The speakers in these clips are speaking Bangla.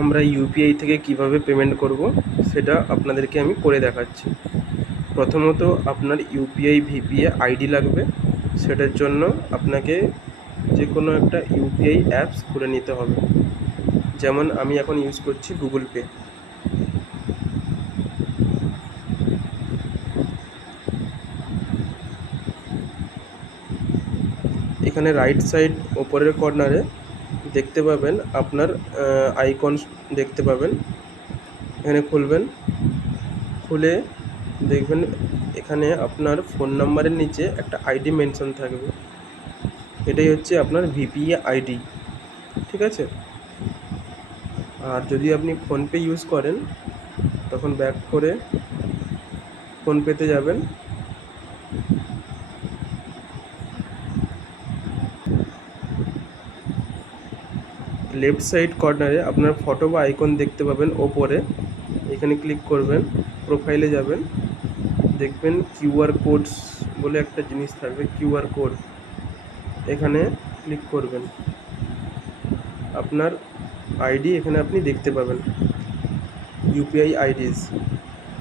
আমরা ইউপিআই থেকে কিভাবে পেমেন্ট করব সেটা আপনাদেরকে আমি করে দেখাচ্ছি। প্রথমত আপনার ইউপিআই ভিপিএ আইডি লাগবে। সেটার জন্য আপনাকে যে কোনো একটা ইউপিআই অ্যাপস খুলে নিতে হবে। যেমন আমি এখন ইউজ করছি গুগল পে। এখানে রাইট সাইড ওপরের কর্নারে দেখতে পাবেন আপনার আইকন দেখতে পাবেন। এখানে খুলবেন, খুলে দেখবেন এখানে আপনার ফোন নাম্বারের নিচে একটা আইডি মেনশন থাকবে। এটাই হচ্ছে আপনার ভিপিএ আইডি, ঠিক আছে? আর যদি আপনি ফোনপে ইউজ করেন তখন ব্যাক করে ফোনপেতে যাবেন। লেফট সাইড কর্নারে আপনার ফটো বা আইকন দেখতে পাবেন ওপরে। এখানে ক্লিক করবেন, প্রোফাইলে যাবেন, দেখবেন কিউআর কোডস বলে একটা জিনিস থাকবে, কিউআর কোড। এখানে ক্লিক করবেন, আপনার আইডি এখানে আপনি দেখতে পাবেন, ইউপিআই আইডিস।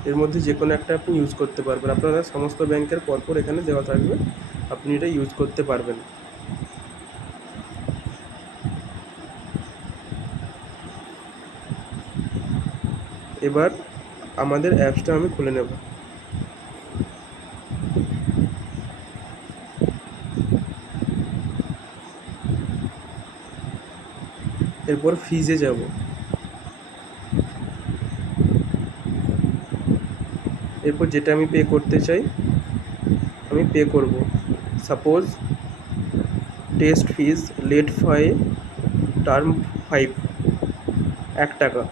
এর মধ্যে যে কোনো একটা আপনি ইউজ করতে পারবেন। আপনারা সমস্ত ব্যাংকের পরপর এখানে দেওয়া থাকবে, আপনি এটা ইউজ করতে পারবেন। এবার আমাদের অ্যাপসটা আমি খুলে নেব। এরপর ফিজে যাব। এরপর যেটা আমি পে করতে চাই আমি পে করব। সাপোজ টেস্ট ফিজ লেট ফাই টার্ম 5 1 টাকা,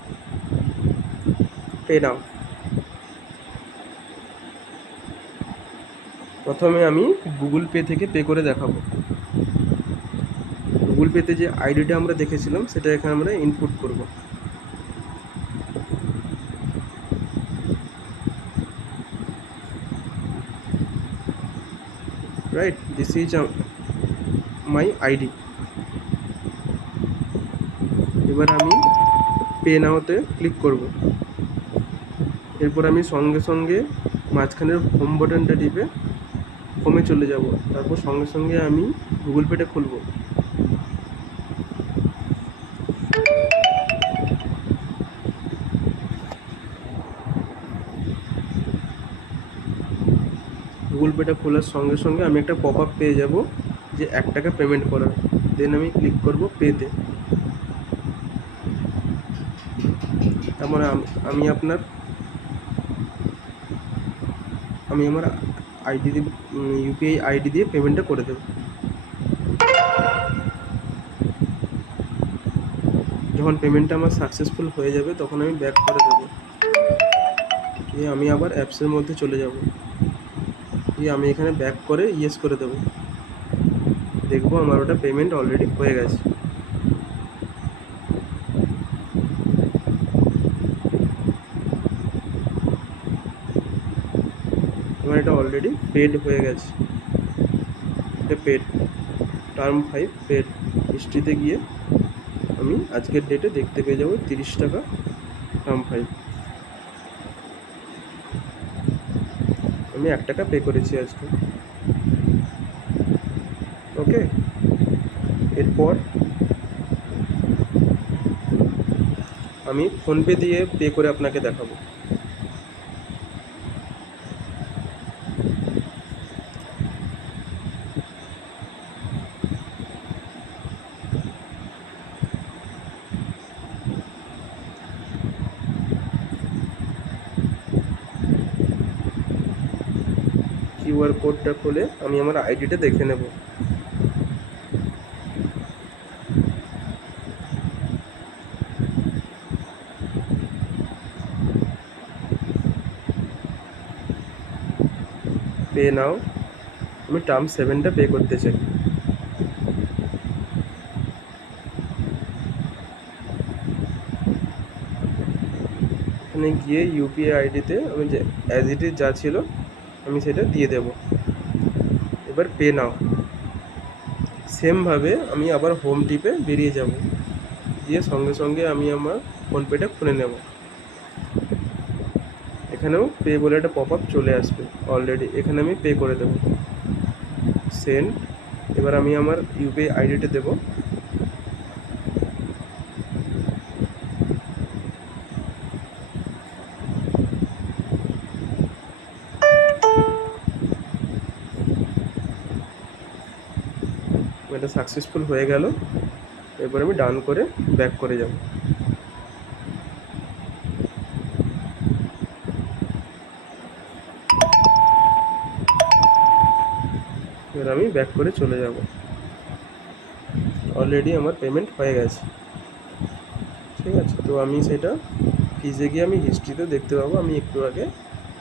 পে নাও। প্রথমে আমি গুগল পে থেকে পে করে দেখাবো। গুগল পেতে যে আইডিটা আমরা দেখেছিলাম সেটা এখানে আমরা ইনপুট করব। Right, this is my ID. এবার আমি পে নাওতে ক্লিক করব। এরপর আমি সঙ্গে সঙ্গে মাঝখানের হোম বাটনটা টিপে হোমে চলে যাব। তারপর সঙ্গে সঙ্গে আমি গুগল পেটা খুলব। গুগল পেটা খোলার সঙ্গে সঙ্গে আমি একটা পপ আপ পেয়ে যাব যে 1 টাকা পেমেন্ট করার। দেন আমি ক্লিক করব পেতে। তারপর আমি আমার আইডি দিয়ে ইউপিআই আইডি দিয়ে পেমেন্টটা করে দেব। যখন পেমেন্টটা আমার সাকসেসফুল হয়ে যাবে তখন আমি ব্যাক করে দেবো। দিয়ে আমি আবার অ্যাপসের মধ্যে চলে যাব। দিয়ে আমি এখানে ব্যাক করে ইয়েস করে দেবো। দেখবো আমার ওটা পেমেন্ট অলরেডি হয়ে গেছে। আমার এটা অলরেডি পেড হয়ে গেছে। এটা পেড, টার্ম 5 পেড। হিস্ট্রিতে গিয়ে আমি আজকের ডেটে দেখতে পেয়ে যাবো 30 টাকা টার্ম 5। আমি 1 টাকা পে করেছি আজকে। ওকে, এরপর আমি ফোনপে দিয়ে পে করে আপনাকে দেখাবো। কিউআর কোডটা খুলে আমি আমার আইডিটা দেখে নেব। পে নাও, আমি টার্ম 7টা পে করতে চাই। এখানে গিয়ে ইউপিআই আইডিতে আমি যে অ্যাজ ইট ইজ যা ছিল আমি সেটা দিয়ে দেব। এবার পে নাও। সেমভাবে আমি আবার হোম টিপে বেরিয়ে যাব। দিয়ে দিয়ে সঙ্গে সঙ্গে আমি আমার ফোনপেটা খুলে নেব। এখানেও পে বলে একটা পপ আপ চলে আসবে অলরেডি, এখানে আমি পে করে দেবো, সেন্ড। এবার আমি আমার ইউপিআই আইডিটা দেবো। এটা সাকসেসফুল হয়ে গেল। এরপর আমি ডান করে ব্যাক করে যাব। এবার আমি ব্যাক করে চলে যাব। অলরেডি আমার পেমেন্ট হয়ে গেছে। ঠিক আছে, তো আমি সেটা ফিজে গিয়ে আমি হিস্ট্রিতে দেখতে পাবো আমি একটু আগে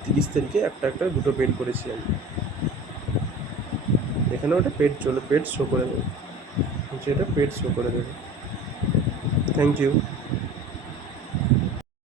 30 তারিখে একটা দুটো পেড করেছি আমি। এখানে ওটা পেড শো করে দেবে, এটা পেড শো করে দেবে। Thank you.